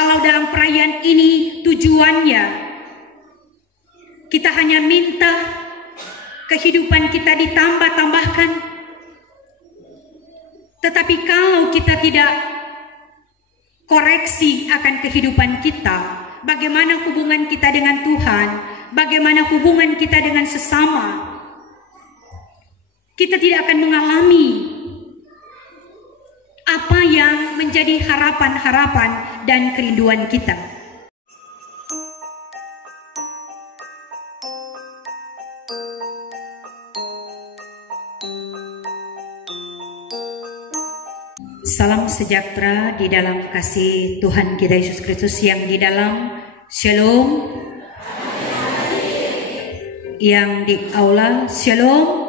Kalau dalam perayaan ini tujuannya kita hanya minta kehidupan kita ditambah-tambahkan, tetapi kalau kita tidak koreksi akan kehidupan kita, bagaimana hubungan kita dengan Tuhan, bagaimana hubungan kita dengan sesama, kita tidak akan mengalami apa yang menjadi harapan-harapan dan kerinduan kita. Salam sejahtera di dalam kasih Tuhan kita Yesus Kristus, yang di dalam Shalom, yang di aula Shalom,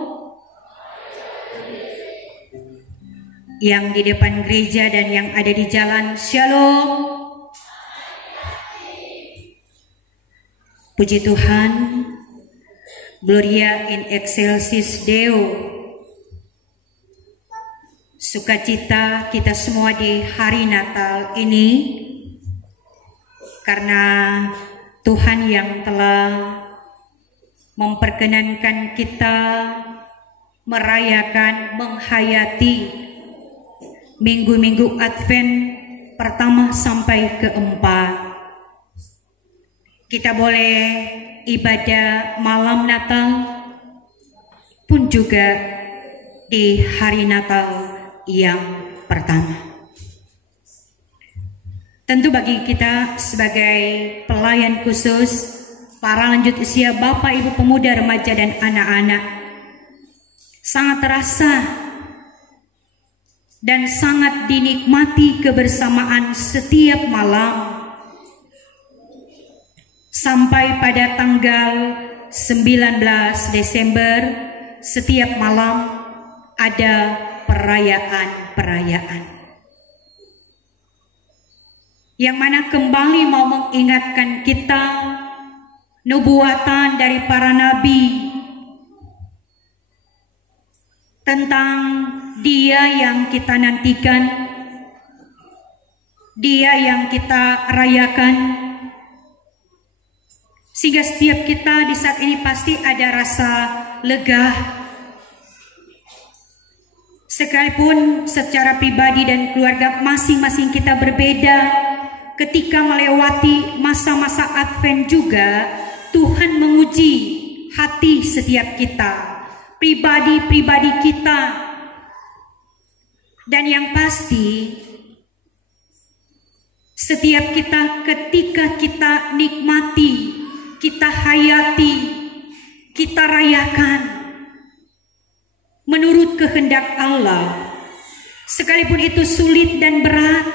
yang di depan gereja dan yang ada di jalan Shalom. Puji Tuhan, Gloria in excelsis Deo. Sukacita kita semua di hari Natal ini karena Tuhan yang telah memperkenankan kita merayakan, menghayati minggu-minggu Advent pertama sampai keempat. Kita boleh ibadah malam Natal pun juga di hari Natal yang pertama. Tentu bagi kita sebagai pelayan khusus, para lanjut usia, Bapak Ibu pemuda, remaja dan anak-anak, sangat terasa dan sangat dinikmati kebersamaan setiap malam sampai pada tanggal 19 Desember. Setiap malam ada perayaan-perayaan yang mana kembali mau mengingatkan kita nubuatan dari para nabi tentang Dia yang kita nantikan, Dia yang kita rayakan, sehingga setiap kita di saat ini pasti ada rasa lega. Sekalipun secara pribadi dan keluarga masing-masing kita berbeda, ketika melewati masa-masa Advent juga Tuhan menguji hati setiap kita, pribadi-pribadi kita. Dan yang pasti, setiap kita ketika kita nikmati, kita hayati, kita rayakan menurut kehendak Allah, sekalipun itu sulit dan berat,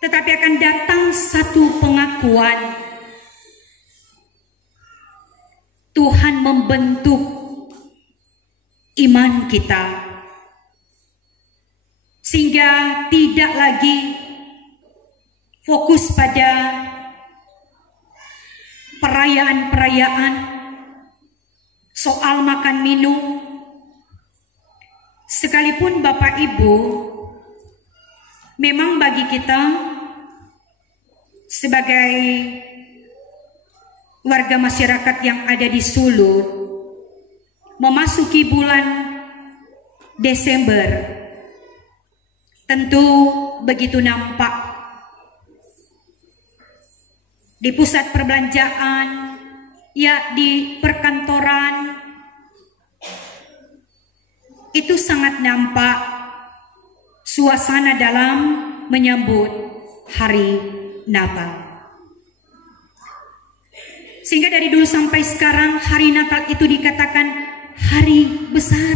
tetapi akan datang satu pengakuan. Tuhan membentuk iman kita, sehingga tidak lagi fokus pada perayaan-perayaan soal makan minum. Sekalipun Bapak Ibu, memang bagi kita sebagai warga masyarakat yang ada di Sulut, memasuki bulan Desember tentu begitu nampak di pusat perbelanjaan, ya di perkantoran, itu sangat nampak suasana dalam menyambut hari Natal. Sehingga dari dulu sampai sekarang hari Natal itu dikatakan hari besar.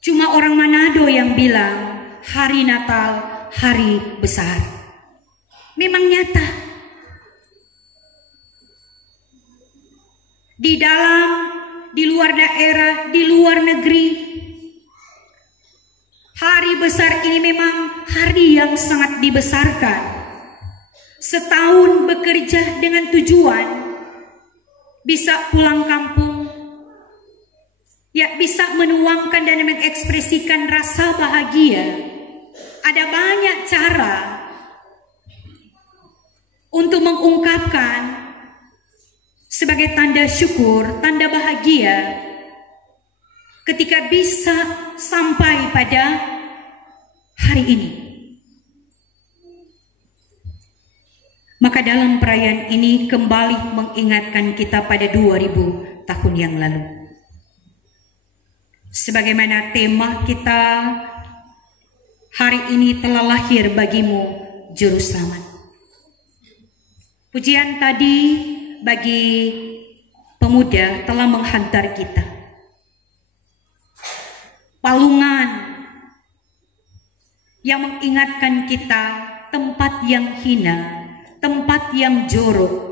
Cuma orang Manado yang bilang hari Natal hari besar. Memang nyata. Di dalam, di luar daerah, di luar negeri, hari besar ini memang hari yang sangat dibesarkan. Setahun bekerja dengan tujuan bisa pulang kampung, ya bisa menuangkan dan mengekspresikan rasa bahagia. Ada banyak cara untuk mengungkapkan sebagai tanda syukur, tanda bahagia ketika bisa sampai pada hari ini. Maka dalam perayaan ini kembali mengingatkan kita pada 2000 tahun yang lalu. Sebagaimana tema kita, hari ini telah lahir bagimu Juru Selamat. Pujian tadi bagi pemuda telah menghantar kita. Palungan yang mengingatkan kita tempat yang hina, tempat yang jorok.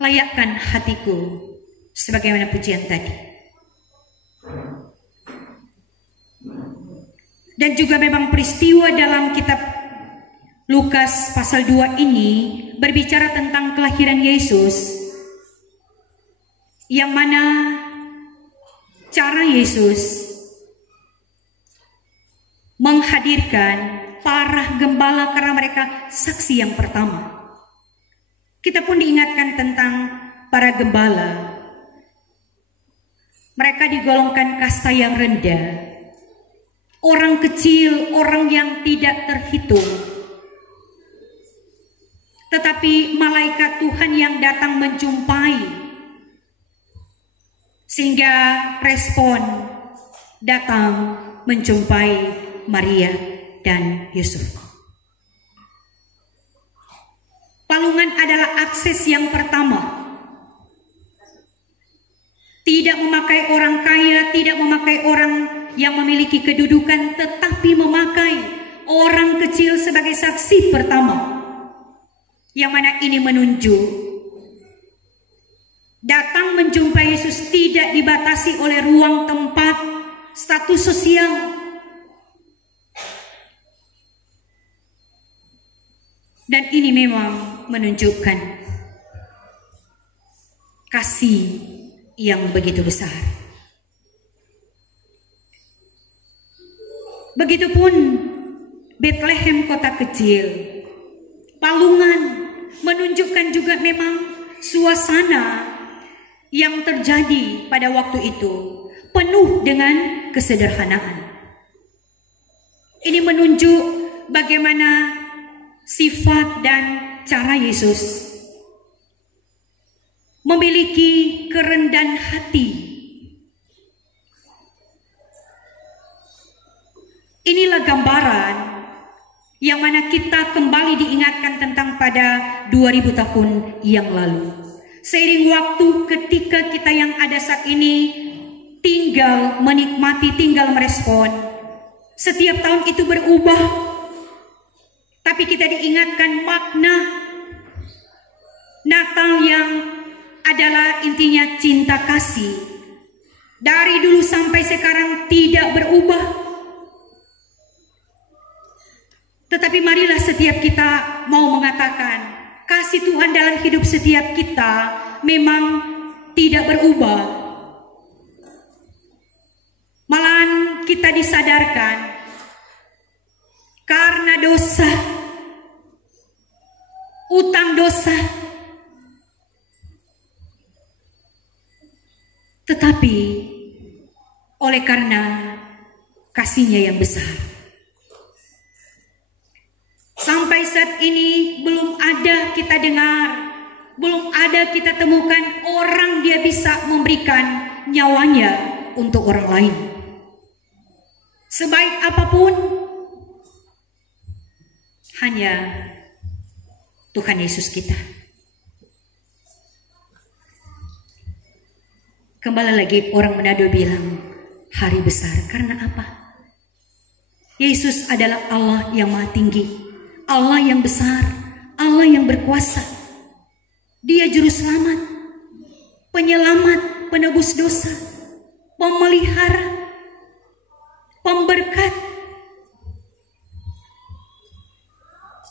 Layakkan hatiku, sebagaimana pujian tadi. Dan juga memang peristiwa dalam kitab Lukas pasal 2 ini berbicara tentang kelahiran Yesus, yang mana cara Yesus menghadirkan para gembala karena mereka saksi yang pertama. Kita pun diingatkan tentang para gembala. Mereka digolongkan kasta yang rendah, orang kecil, orang yang tidak terhitung. Tetapi malaikat Tuhan yang datang menjumpai, sehingga respon datang menjumpai Maria dan Yusuf. Palungan adalah akses yang pertama. Tidak memakai orang kaya, tidak memakai orang yang memiliki kedudukan, tetapi memakai orang kecil sebagai saksi pertama. Yang mana ini menunjuk datang menjumpai Yesus tidak dibatasi oleh ruang, tempat, status sosial. Dan ini memang menunjukkan kasih yang begitu besar. Begitupun Bethlehem, kota kecil, palungan menunjukkan juga memang suasana yang terjadi pada waktu itu penuh dengan kesederhanaan. Ini menunjuk bagaimana sifat dan cara Yesus memiliki kerendahan hati. Inilah gambaran yang mana kita kembali diingatkan tentang pada 2000 tahun yang lalu. Seiring waktu, ketika kita yang ada saat ini tinggal menikmati, tinggal merespon, setiap tahun itu berubah. Tapi kita diingatkan makna Natal yang adalah intinya cinta kasih. Dari dulu sampai sekarang tidak berubah. Tetapi marilah setiap kita mau mengatakan kasih Tuhan dalam hidup setiap kita memang tidak berubah. Malahan kita disadarkan karena dosa, utang dosa, tetapi oleh karena kasih-Nya yang besar, sampai saat ini belum ada kita dengar, belum ada kita temukan orang dia bisa memberikan nyawanya untuk orang lain. Sebaik apapun, hanya Tuhan Yesus kita. Kembali lagi orang Manado bilang hari besar karena apa? Yesus adalah Allah yang maha tinggi, Allah yang besar, Allah yang berkuasa. Dia juru selamat, penyelamat, penebus dosa, pemelihara, pemberkat.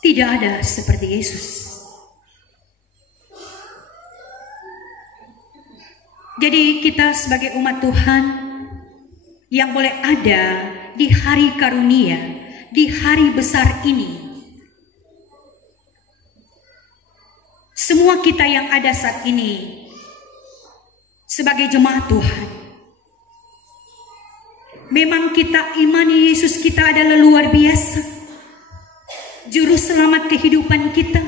Tidak ada seperti Yesus. Jadi kita sebagai umat Tuhan yang boleh ada di hari karunia, di hari besar ini, semua kita yang ada saat ini sebagai jemaat Tuhan, memang kita imani Yesus kita adalah luar biasa, juru selamat kehidupan kita,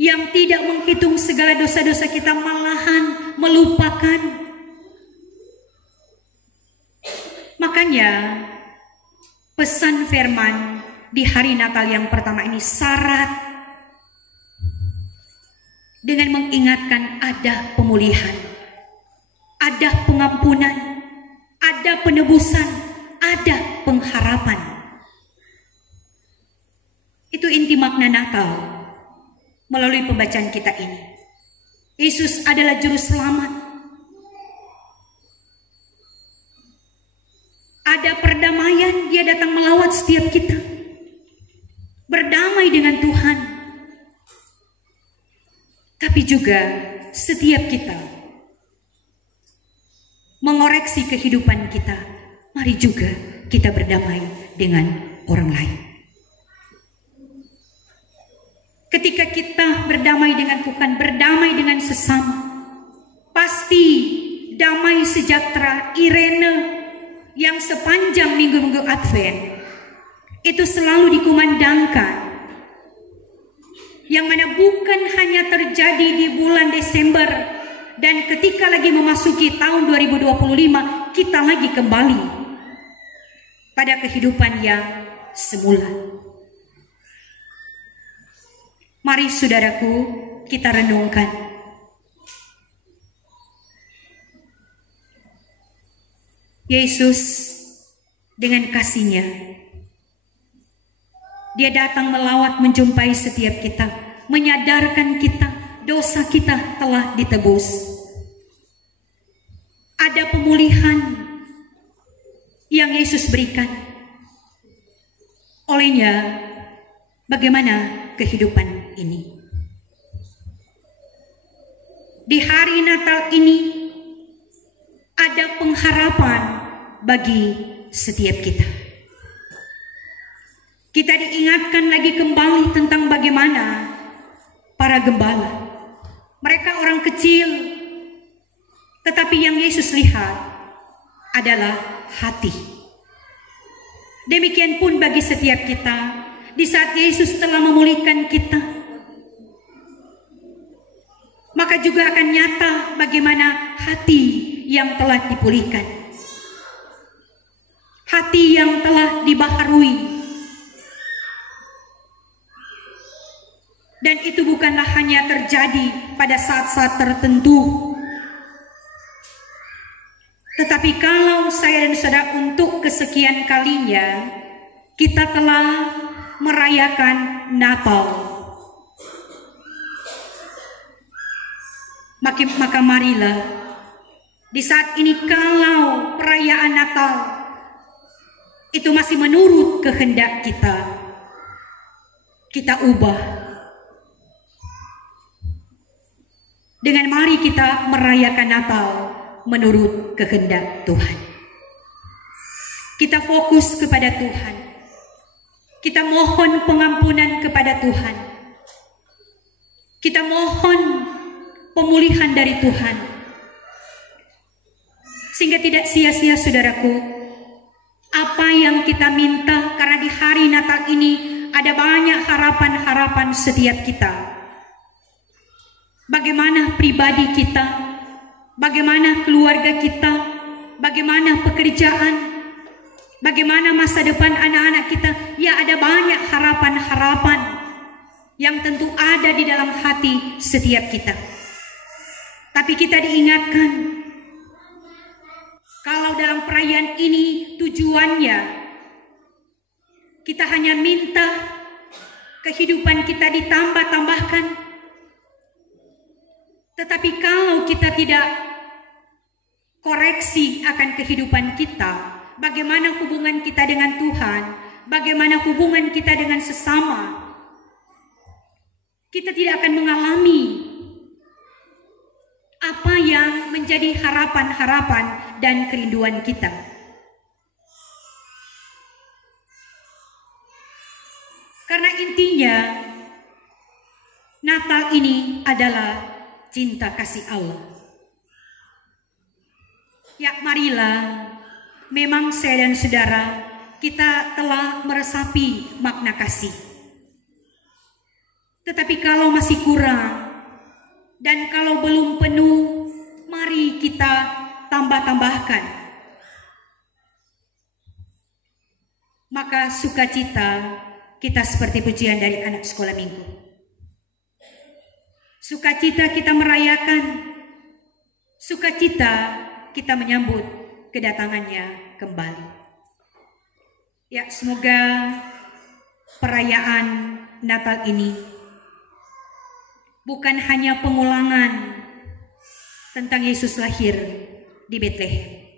yang tidak menghitung segala dosa-dosa kita, malahan melupakan. Makanya pesan firman di hari Natal yang pertama ini syarat dengan mengingatkan ada pemulihan, ada pengampunan, ada penebusan, ada pengharapan. Itu inti makna Natal melalui pembacaan kita ini. Yesus adalah juru selamat. Ada perdamaian, dia datang melawat setiap kita. Berdamai dengan Tuhan. Tapi juga setiap kita mengoreksi kehidupan kita. Mari juga kita berdamai dengan orang lain. Ketika kita berdamai dengan Tuhan, berdamai dengan sesama, pasti damai sejahtera Irene yang sepanjang minggu-minggu Advent itu selalu dikumandangkan, yang mana bukan hanya terjadi di bulan Desember dan ketika lagi memasuki tahun 2025 kita lagi kembali pada kehidupan yang semula. Mari saudaraku, kita renungkan. Yesus dengan kasih-Nya, Dia datang melawat menjumpai setiap kita, menyadarkan kita dosa kita telah ditebus. Ada pemulihan yang Yesus berikan. Olehnya, bagaimana kehidupan ini? Di hari Natal ini ada pengharapan bagi setiap kita. Kita diingatkan lagi kembali tentang bagaimana para gembala. Mereka orang kecil, tetapi yang Yesus lihat adalah hati. Demikian pun bagi setiap kita, di saat Yesus telah memulihkan kita, maka juga akan nyata bagaimana hati yang telah dipulihkan. Hati yang telah dibaharui. Dan itu bukanlah hanya terjadi pada saat-saat tertentu. Tetapi kalau saya dan saudara untuk kesekian kalinya, kita telah merayakan Natal. Maka marilah, di saat ini kalau perayaan Natal itu masih menurut kehendak kita ubah. Dengan mari kita merayakan Natal menurut kehendak Tuhan. Kita fokus kepada Tuhan. Kita mohon pengampunan kepada Tuhan. Kita mohon pemulihan dari Tuhan. Sehingga tidak sia-sia saudaraku, apa yang kita minta, karena di hari Natal ini ada banyak harapan-harapan setiap kita. Bagaimana pribadi kita, bagaimana keluarga kita, bagaimana pekerjaan, bagaimana masa depan anak-anak kita. Ya, ada banyak harapan-harapan yang tentu ada di dalam hati setiap kita. Tapi kita diingatkan, kalau dalam perayaan ini tujuannya kita hanya minta kehidupan kita ditambah-tambahkan. Tetapi kalau kita tidak koreksi akan kehidupan kita, bagaimana hubungan kita dengan Tuhan, bagaimana hubungan kita dengan sesama, kita tidak akan mengalami apa yang menjadi harapan-harapan dan kerinduan kita. Karena intinya Natal ini adalah cinta kasih Allah. Ya, marilah, memang saya dan saudara, kita telah meresapi makna kasih. Tetapi kalau masih kurang dan kalau belum penuh, mari kita tambah-tambahkan. Maka sukacita kita seperti pujian dari anak sekolah minggu. Sukacita kita merayakan, sukacita kita menyambut kedatangannya kembali. Ya, semoga perayaan Natal ini bukan hanya pengulangan tentang Yesus lahir di Betlehem,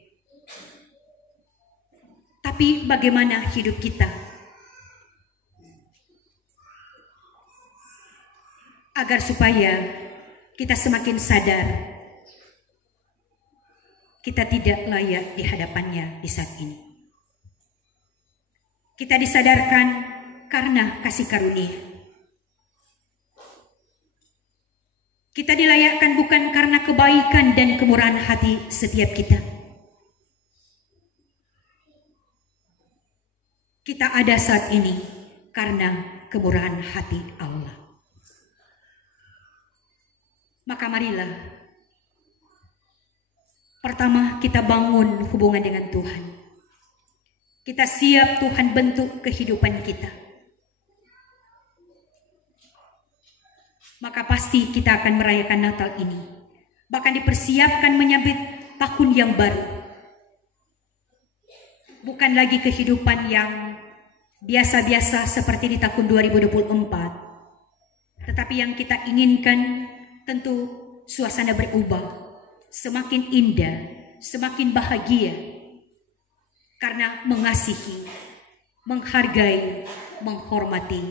tapi bagaimana hidup kita agar supaya kita semakin sadar kita tidak layak di hadapannya di saat ini. Kita disadarkan karena kasih karunia. Kita dilayakkan bukan karena kebaikan dan kemurahan hati setiap kita. Kita ada saat ini karena kemurahan hati Allah. Maka marilah, pertama kita bangun hubungan dengan Tuhan. Kita siap Tuhan bentuk kehidupan kita. Maka pasti kita akan merayakan Natal ini. Bahkan dipersiapkan menyambut tahun yang baru. Bukan lagi kehidupan yang biasa-biasa seperti di tahun 2024. Tetapi yang kita inginkan tentu suasana berubah, semakin indah, semakin bahagia, karena mengasihi, menghargai, menghormati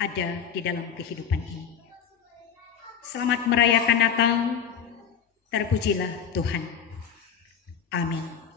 ada di dalam kehidupan ini. Selamat merayakan Natal, terpujilah Tuhan. Amin.